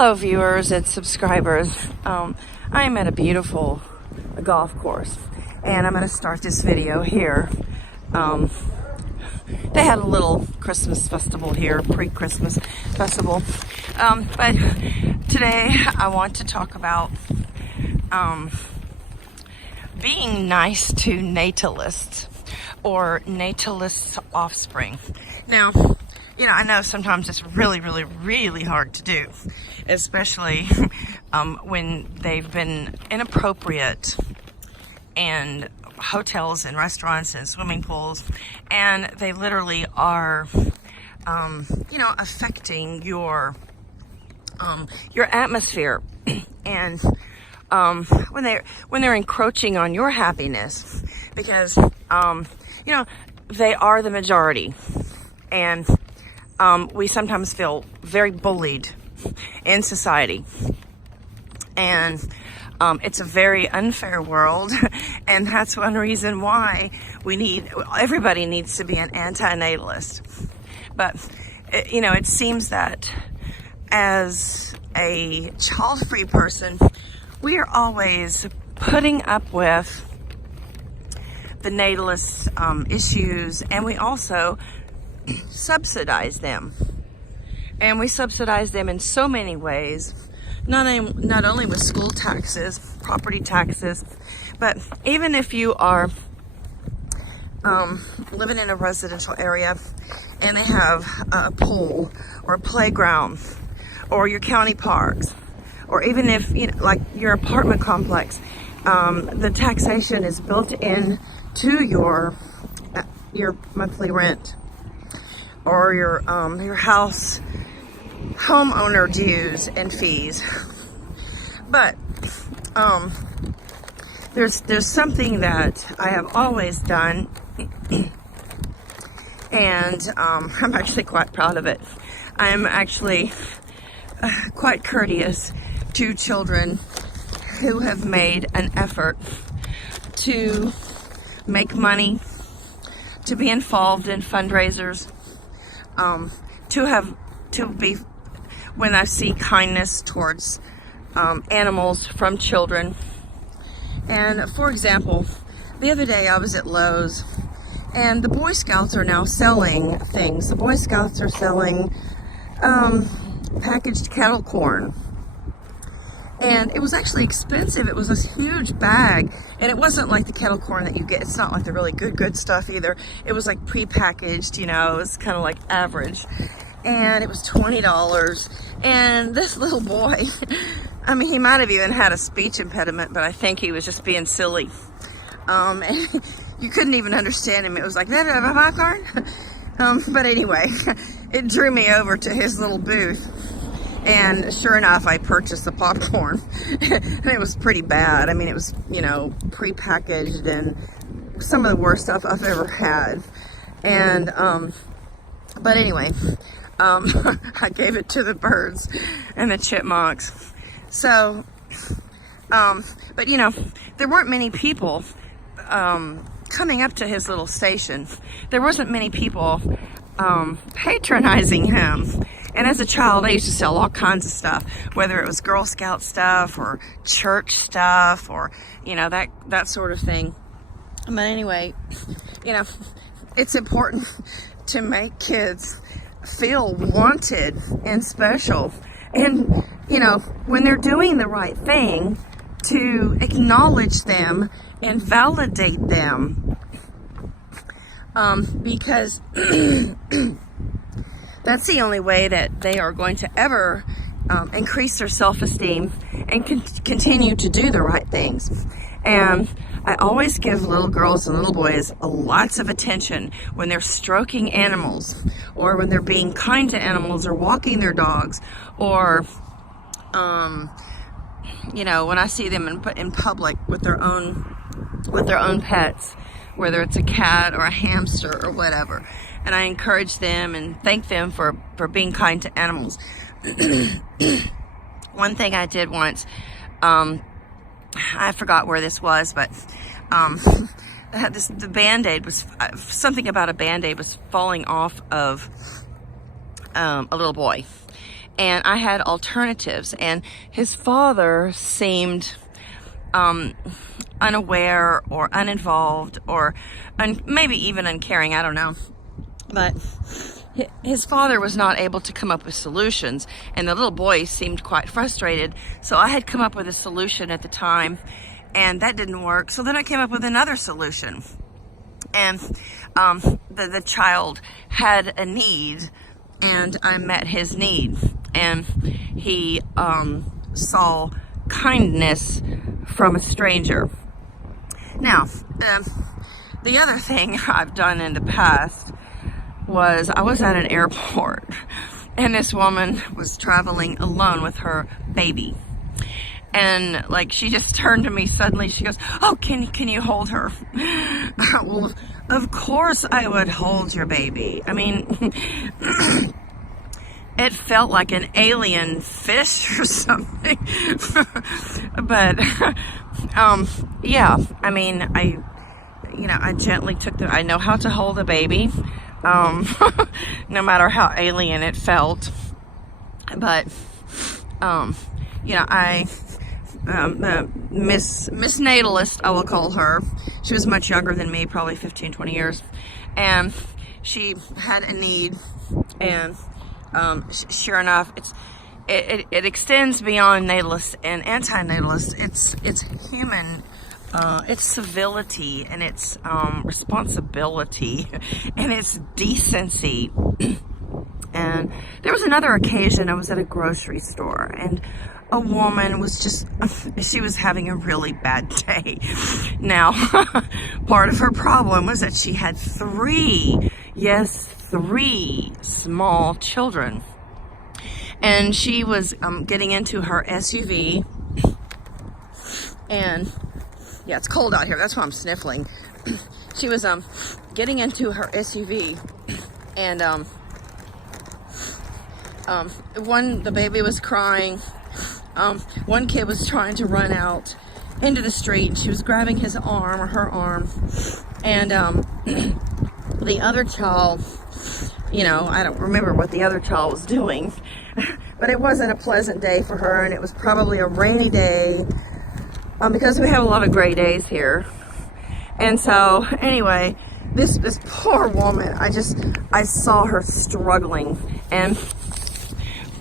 Hello viewers and subscribers. I am at a beautiful golf course and I'm going to start this video here. They had a little Christmas festival here, pre-Christmas festival, but today I want to talk about being nice to natalists or natalist offspring. Now, you know, I know sometimes it's really hard to do, especially when they've been inappropriate in hotels and restaurants and swimming pools, and they literally are, you know, affecting your atmosphere, and when they're encroaching on your happiness, because you know, they are the majority, and we sometimes feel very bullied in society, and it's a very unfair world, and that's one reason why everybody needs to be an anti-natalist. But you know, it seems that as a child-free person, we are always putting up with the natalist issues, and we also subsidize them, and we subsidize them in so many ways, not only with school taxes, property taxes, but even if you are living in a residential area and they have a pool or a playground or your county parks, or even if, you know, like your apartment complex, the taxation is built in to your monthly rent, or your house homeowner dues and fees. But there's something that I have always done, and I'm actually quite proud of it. I'm actually quite courteous to children who have made an effort to make money, to be involved in fundraisers, to be, when I see kindness towards animals from children. And for example, the other day I was at Lowe's, and the Boy Scouts are now selling things. The Boy Scouts are selling packaged kettle corn, and it was actually expensive. It was this huge bag, and it wasn't like the kettle corn that you get. It's not like the really good stuff either. It was like pre-packaged, you know. It was kind of like average, and it was $20. And this little boy, I mean, he might have even had a speech impediment, but I think he was just being silly. And you couldn't even understand him. It was like, that a popcorn? But anyway, it drew me over to his little booth, and sure enough, I purchased the popcorn. And it was pretty bad. I mean, it was, you know, pre-packaged and some of the worst stuff I've ever had. And but anyway, I gave it to the birds and the chipmunks. So but you know, there weren't many people coming up to his little station. There wasn't many people patronizing him. And as a child, I used to sell all kinds of stuff, whether it was Girl Scout stuff or church stuff, or, you know, that sort of thing. But anyway, you know, it's important to make kids feel wanted and special. And, you know, when they're doing the right thing, to acknowledge them and validate them. Because that's the only way that they are going to ever increase their self-esteem and continue to do the right things. And I always give little girls and little boys lots of attention when they're stroking animals, or when they're being kind to animals, or walking their dogs, or you know, when I see them in public with their own pets, whether it's a cat or a hamster or whatever. And I encourage them and thank them for being kind to animals. One thing I did once, I forgot where this was, but the Band-Aid was, something about a Band-Aid was falling off of a little boy. and I had alternatives, and his father seemed unaware or uninvolved or maybe even uncaring, I don't know. But his father was not able to come up with solutions, and the little boy seemed quite frustrated. So I had come up with a solution at the time, and that didn't work. So then I came up with another solution, and the child had a need, and I met his need, and he saw kindness from a stranger. Now, the other thing I've done in the past was I was at an airport, and this woman was traveling alone with her baby. And like, she just turned to me suddenly. She goes, "Oh, can you hold her?" Well, of course I would hold your baby. I mean, it felt like an alien fish or something. But yeah, I mean, I gently took I know how to hold a baby, no matter how alien it felt. But Miss Natalist, I will call her. She was much younger than me, probably 15, 20 years. And she had a need, and sure enough, it extends beyond natalist and anti-natalist. It's human. It's civility, and it's responsibility, and it's decency. And there was another occasion, I was at a grocery store, and a woman was she was having a really bad day. Now, part of her problem was that she had three small children. And she was getting into her SUV, and yeah, it's cold out here, that's why I'm sniffling. She was getting into her SUV, and the baby was crying. One kid was trying to run out into the street. She was grabbing his arm or her arm, and the other child, I don't remember what the other child was doing, but it wasn't a pleasant day for her, and it was probably a rainy day, because we have a lot of gray days here. And so anyway, this poor woman, I saw her struggling, and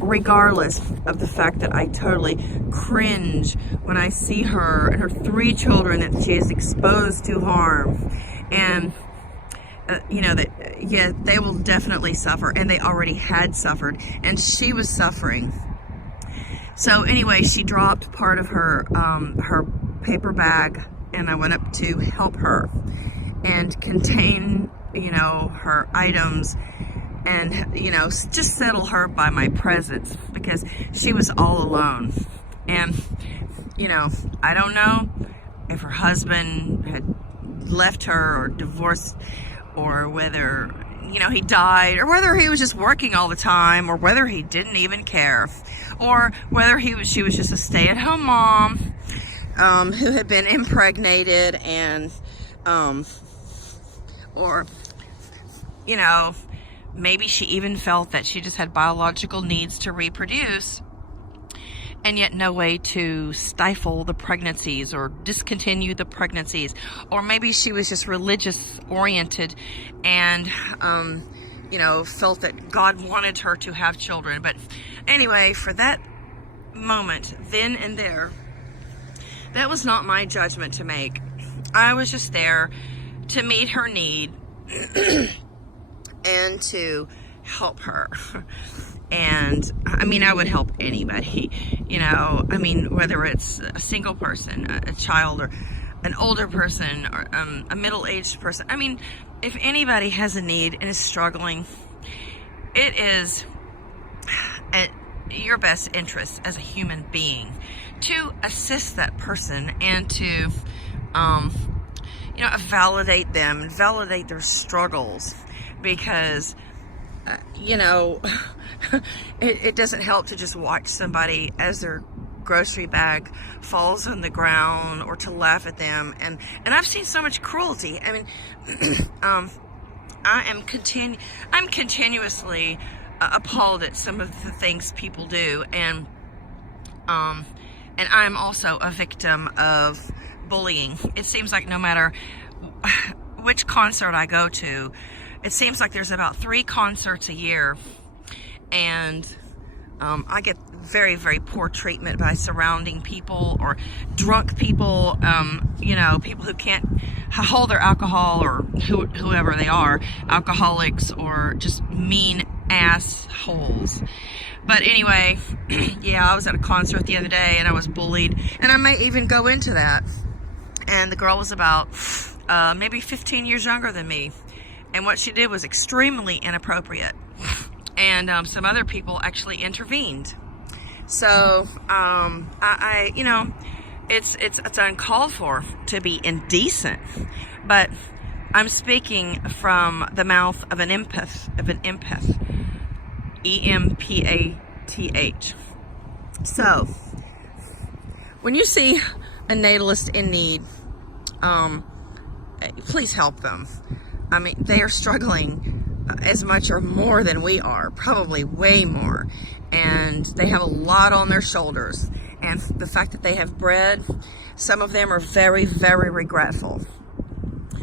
regardless of the fact that I totally cringe when I see her and her three children that she is exposed to harm, and they will definitely suffer, and they already had suffered, and she was suffering. So anyway, she dropped part of her paper bag, and I went up to help her and contain her items, and just settle her by my presence, because she was all alone. And I don't know if her husband had left her or divorced, or whether he died, or whether he was just working all the time, or whether he didn't even care, or whether she was just a stay-at-home mom who had been impregnated, and or maybe she even felt that she just had biological needs to reproduce, and yet no way to stifle the pregnancies or discontinue the pregnancies. Or maybe she was just religious oriented, and felt that God wanted her to have children. But anyway, for that moment, then and there, that was not my judgment to make. I was just there to meet her need and to help her. And I would help anybody, whether it's a single person, a child, or an older person, or a middle-aged person. If anybody has a need and is struggling, it is at your best interest as a human being to assist that person, and to validate them, validate their struggles, because it doesn't help to just watch somebody as their grocery bag falls on the ground, or to laugh at them. And I've seen so much cruelty. I'm continuously appalled at some of the things people do, and I'm also a victim of bullying. It seems like no matter which concert I go to, it seems like there's about 3 concerts a year, and I get very, very poor treatment by surrounding people, or drunk people, you know, people who can't hold their alcohol, or whoever they are, alcoholics, or just mean assholes. But anyway, yeah, I was at a concert the other day and I was bullied, and I may even go into that. And the girl was about maybe 15 years younger than me, and what she did was extremely inappropriate, and some other people actually intervened. So I you know, it's uncalled for to be indecent, but I'm speaking from the mouth of an empath, EMPATH. So when you see a natalist in need, please help them. I mean, they are struggling as much or more than we are, probably way more, and they have a lot on their shoulders. And the fact that they have bread, some of them are very, very regretful.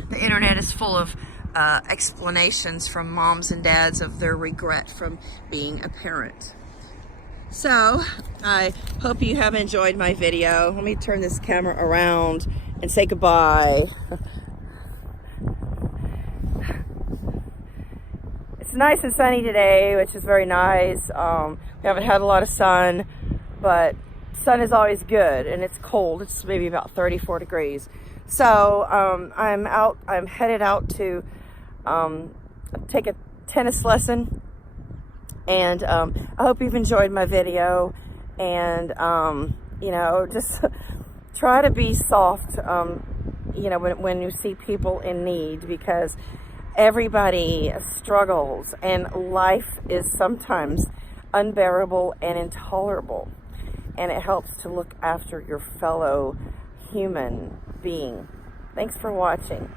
The internet is full of explanations from moms and dads of their regret from being a parent. So I hope you have enjoyed my video. Let me turn this camera around and say goodbye. It's nice and sunny today, which is very nice. We haven't had a lot of sun, but sun is always good, and it's cold. It's maybe about 34 degrees. So I'm headed out to take a tennis lesson, and I hope you've enjoyed my video, and you know, just try to be soft, you know, when you see people in need, because everybody struggles, and life is sometimes unbearable and intolerable, and it helps to look after your fellow human being. Thanks for watching.